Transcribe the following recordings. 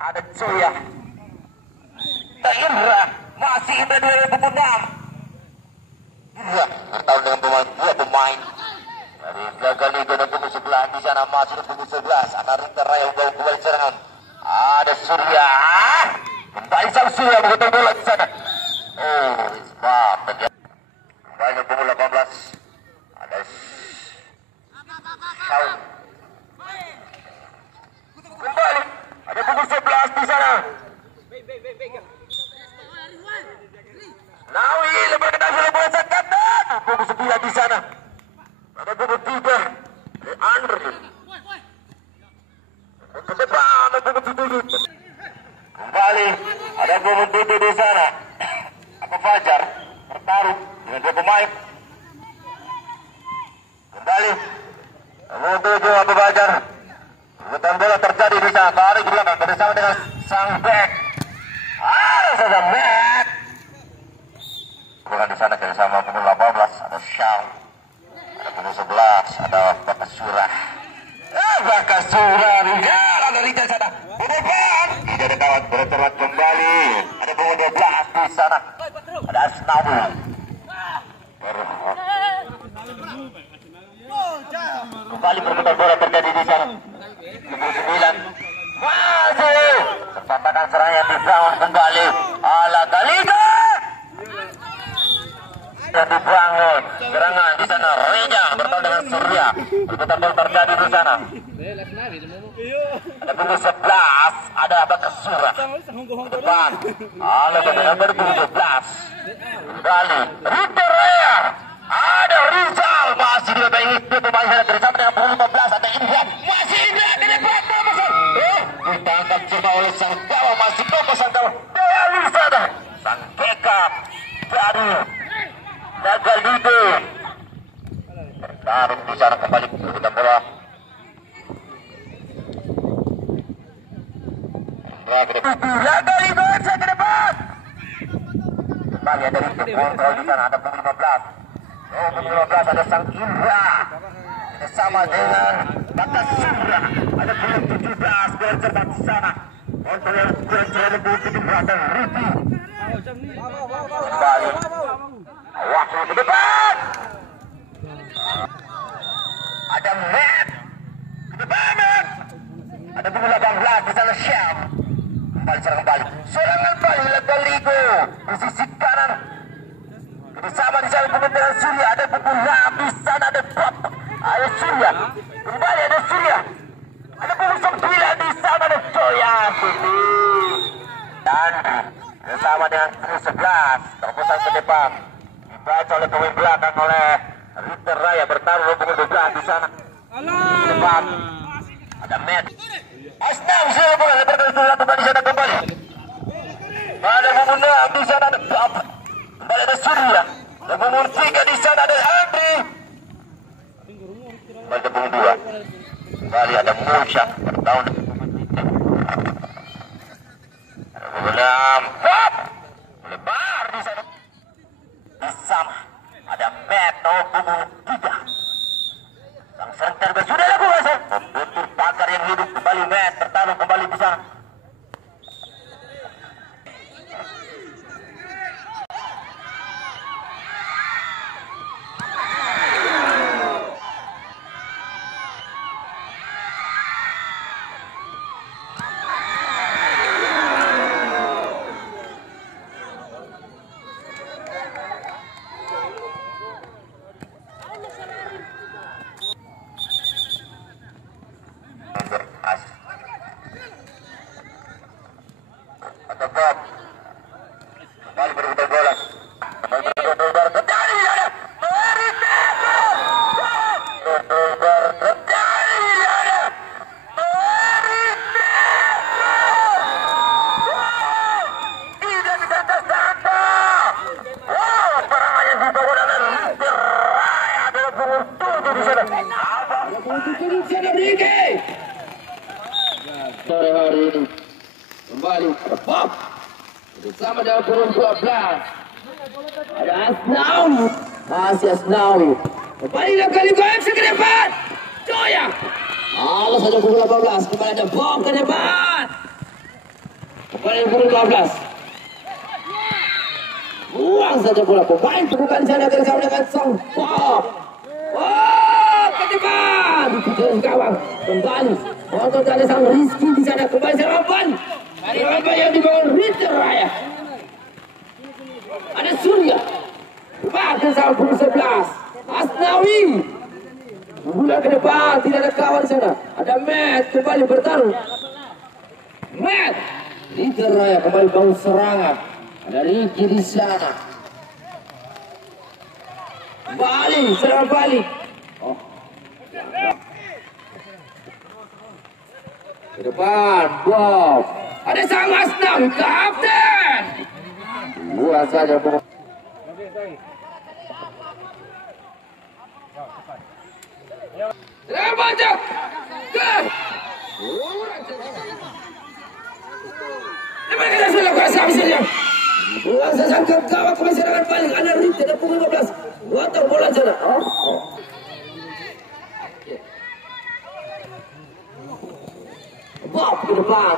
ada Joya. Indra masih Indra 2006. Indra bertahun dengan dua pemain dari gagal Liga dan punggung sebelah di sana masih di punggung 11. Ada Rita Raya membawa kembali serangan. Ada Surya. Kembali sang Surya menggotong bola di sana. Oh, sebab kembali punggung 18. Ada Shaun. Kembali ada punggung 11 di sana. Nawi lebar ke dalam bola sakatan. Punggung 9 di sana. Ada punggung 3. Andre. Ke depan ada punggung 7. Kembali ada punggung 7 di sana. Apa Fajar bertaruh dengan dua pemain. Kembali punggung 7 Abu Fajar. Rebutan bola terjadi di sana. Tarik di belakang bersama dengan sang back. Ada back. Bukan di sana kerjasama punggung 18 ada Shaw, ada punggung 11 ada Bakasura. Bakasura Rijal ada Rijal sana. Di depan tidak ada kawan berterlat kembali. Ada punggung 12 di sana. Ada Asnawi. Kembali perputaran bola terjadi di sana. Punggung 9 masih terpatahkan serangan dibangun kembali. Ala Galiga. Yang dibangun serangan di sana Reja bertemu dengan Surya. Perputaran bola terjadi di sana. Ada punggung 11 ada Bakasura. Depan ala dengan punggung 12 kembali Rita Raya. Ada Rizal masih dibayangi pemain sana bersama dengan punggung 15 ada Indra. Masih Indra di depan ditangkap cuma oleh sang Jawa masih Koko sang Jawa. Dari sana sang Keka dari gagal Liga. Bertarung di sana kembali perputaran bola. Gagal Liga ke depan. Kembali ada Rizky kontrol di sana ada punggung 15. Oh, punggung 15 ada sang Indra. Bersama dengan Bakasura ada punggung 17 bercermat di sana. Kontrol punggung 17 dan Ricky. Kembali. Waktu ke depan. Ada Matt. Ke depan Matt. Ada punggung 18 di sana Syam. Kembali serang kembali. Serangan balik legal Ligo. Di sisi kanan. Bersama di sana pembentangan Surya. Ada punggung 6 di sana ada Bob. Ada Surya. Kembali ada Surya. Ada punggung 9 di sana ada Joya. Dan bersama dengan punggung 11. Terobosan ke depan. Dibaca oleh pemain belakang oleh Rita Raya bertaruh punggung 12 di sana. Di depan ada Matt. Asnam sudah bola lebar ke sana kembali sana kembali. Ada punggung 6 di sana ada Bob. Kembali ada Surya. Ada punggung 3 di sana ada Andri. Kembali ada punggung 2. Kembali ada Musya bertahun ada punggung 6 Bob. Lebar di sana. Di sana ada Matt punggung 3. Sang center sudah lakukan membentur pagar yang hidup kembali Matt bertarung kembali di sana. Ada Bob. Kembali berputar bola. Kembali berputar bola terjadi ada Merita. Berputar terjadi ada Merita. Tidak bisa tersangka. Wow, serangan yang dibawa oleh Rita Raya adalah punggung 7 di sana. Punggung 7 di sana Riki. Sore hari ini kembali Bob bersama dengan punggung 12 ada Asnawi. Masih Asnawi kembali kali FC ke depan Joya. Alas saja punggung 18 kembali ada Bob ke depan. Pemain nomor 12. Buang saja bola. Pemain bukan sana bersama dengan sang Bob. Oh, ke depan. Dikejar gawang. Kembali. Untuk dari sang Rizky di sana kembali serangan. Serangan yang dibangun Ritter Raya. Ada Surya. Bahkan sama pukul 11. Asnawi. Bola ke depan. Tidak ada kawan di sana. Ada Matt kembali bertarung. Matt. Ritter Raya kembali bangun serangan. Ada Ricky di sana. Balik, serang balik. Oh. Ke depan, Bob. Ada sang Asnawi, kapten. Dua saja, Bob. Serang bajak. Dimana kita sudah kuasa misalnya. Bola sasangkan gawang kembali serangan balik. Ada Ricky, ada pukul 15. Watang bola sana. Bob ke depan.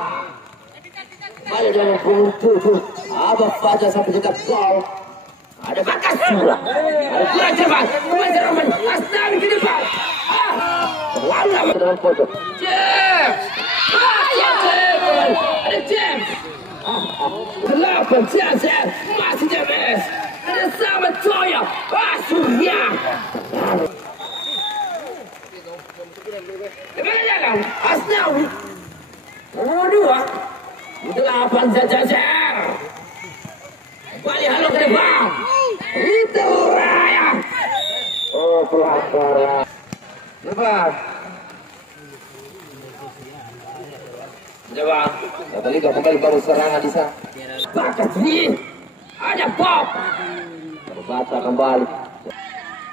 Balik dalam pukul 7. Abah Fajar sampai dekat gol. Ada bakas pula. Ada bola cepat. Kembali serangan Asnawi ke depan. Lalu dalam foto. James. Ada James. 8 James. Masih James. Ada sama Toya. Surya. Kemana jalan? Asnawi. Nomor 2. 8 Jajar. Balik halo ke depan. Itu Raya. Oh, pelakor. Depan. Depan. Kembali kembali baru serangan di sana. Bakat ini. Ada Bob. Baca kembali.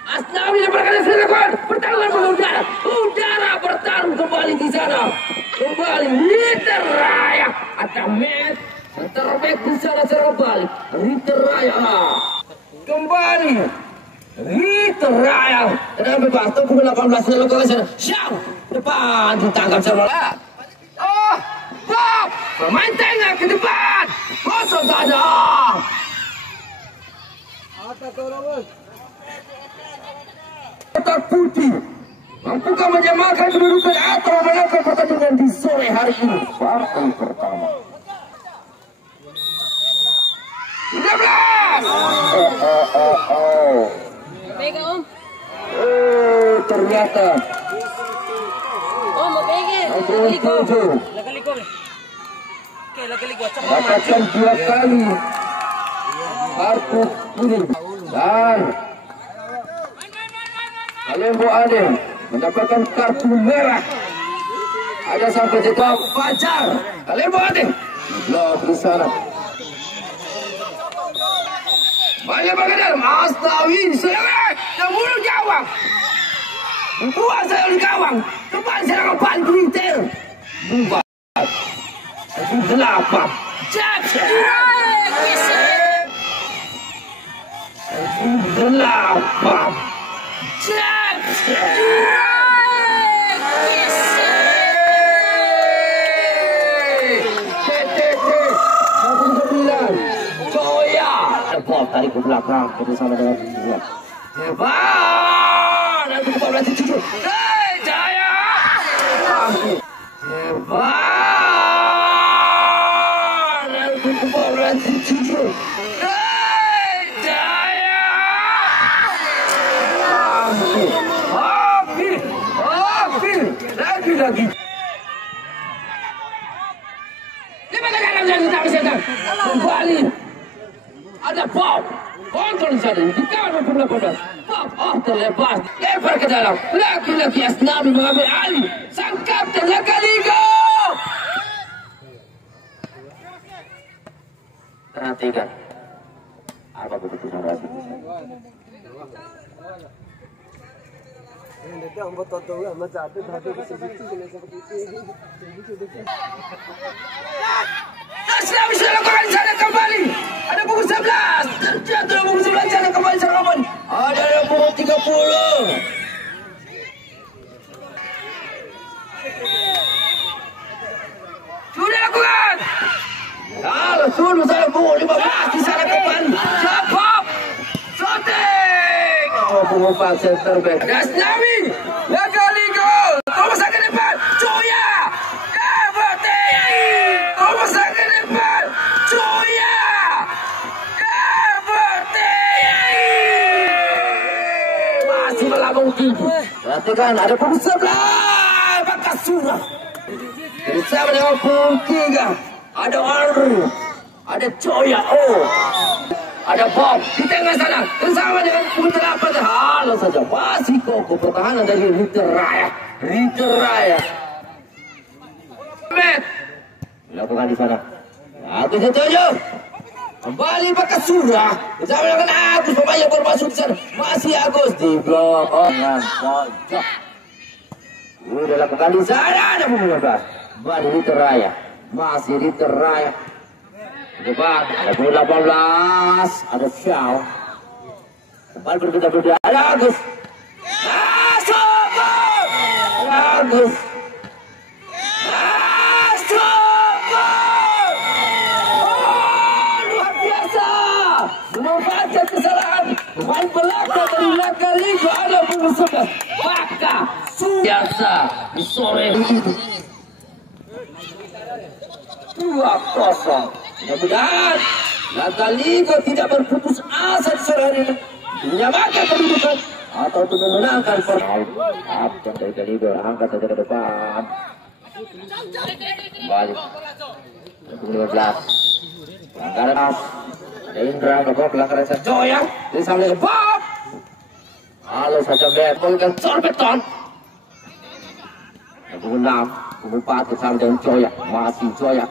Asnawi yang berkali silakan. Pertarungan udara. Udara bertarung kembali di sana. Kembali Ritter Raya. Ada Matt. Terbaik di sana serang balik. Ritter Raya. Kembali. Ritter Raya. Dan bebas. Pukul 18 silakan ke sana. Syam. Depan. Ditangkap sama. Oh. Bob. Pemain tengah ke depan. Kosong saja. Kotak putih mampukah menyamakan kedudukan atau memenangkan pertandingan di sore hari ini? Partai pertama 13. Ternyata dapatkan 2 kali kartu kuning dan Alembo Adem mendapatkan kartu merah. Ada sampai jebak Fajar. Alembo Adem blok di sana. Banyak dalam Asnawi serangan dan bunuh gawang. Buat saya di gawang. Kembali serangan balik Ritter. 8 Jackson. 8 Bob tarik ke belakang bersama dengan dia. Hebat. Dan ke bola cucu. Jaya. Hebat. Dan ke bola cucu. Jaya. Lagi. Di mana dalam jangan tak bisa kembali. Ada Bob. Kontrol di sana. Di kawan berpula-pula. Bob. Terlepas. Lempar ke dalam. Lagi-lagi Asnawi mengambil alih. Sang kapten Lekaligo. Perhatikan. Apa keputusan wasit di sana? Nanti ambil toto sama jatuh seperti itu. Asnawi sudah lakukan sana kembali. Ada pukul 11. Terjatuh pukul 11 sana kembali serangan. Ada pukul 30. Sudah lakukan. Sudah saya bu 15 di sana kembali. Siapa? Shooting. Oh, pengumpan center back. Asnawi. Kali gol. Thomas ke depan. Joya. Kavertey. Thomas ke depan. Joya. Kavertey. Masih melambung tinggi. Perhatikan ada punggung sebelah. Bakasura. Bersama dengan punggung 3. Ada Andrew. Ada Joya. Oh. Ada Bob di tengah sana bersama dengan punggung 8. Halo saja masih kokoh pertahanan dari Ritter Raya. Met dilakukan di sana. Aku setuju. Kembali Bakasura bersama dengan Agus pemain yang baru masuk di sana. Masih Agus di blok dengan pojok. Udah lakukan di sana ada punggung 15. Kembali Ritter Raya. Masih Ritter Raya. Depan ada punggung 18. Ada Shaw. Kembali berbeda-beda. Ada Agus. Agus. Oh, luar biasa. Membaca kesalahan. Pemain belakang dari Lakaligo ada punggung 11. Maka biasa di sore ini 2-0. Mudah-mudahan Lakaligo tidak berputus asa di sore hari ini. Menyamakan kedudukan atau memenangkan pertandingan. Dari Lakaligo angkat saja ke depan. Kembali. 15. Pelanggaran. Ada Indra, pelanggaran Joya. Dari sampai ke Bob. Halo saja bet. Berikan sorbeton. Punggung 6. Punggung 4 bersama dengan Joya. Masih Joya.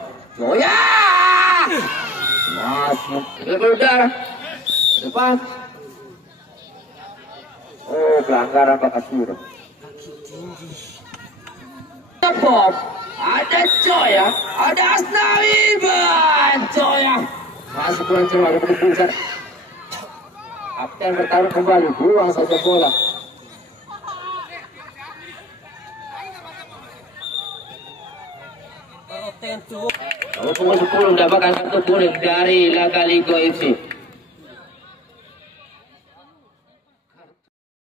Masih berdarah. Depan. Oh, pelanggaran Bakasura. Ada Bob, ada Joya, ada Asnawi, Joya. Masih kurang cepat ada penimbusan. Kapten bertaruh kembali, buang saja bola. Punggung 10 mendapatkan kartu kuning dari Lakaligo FC.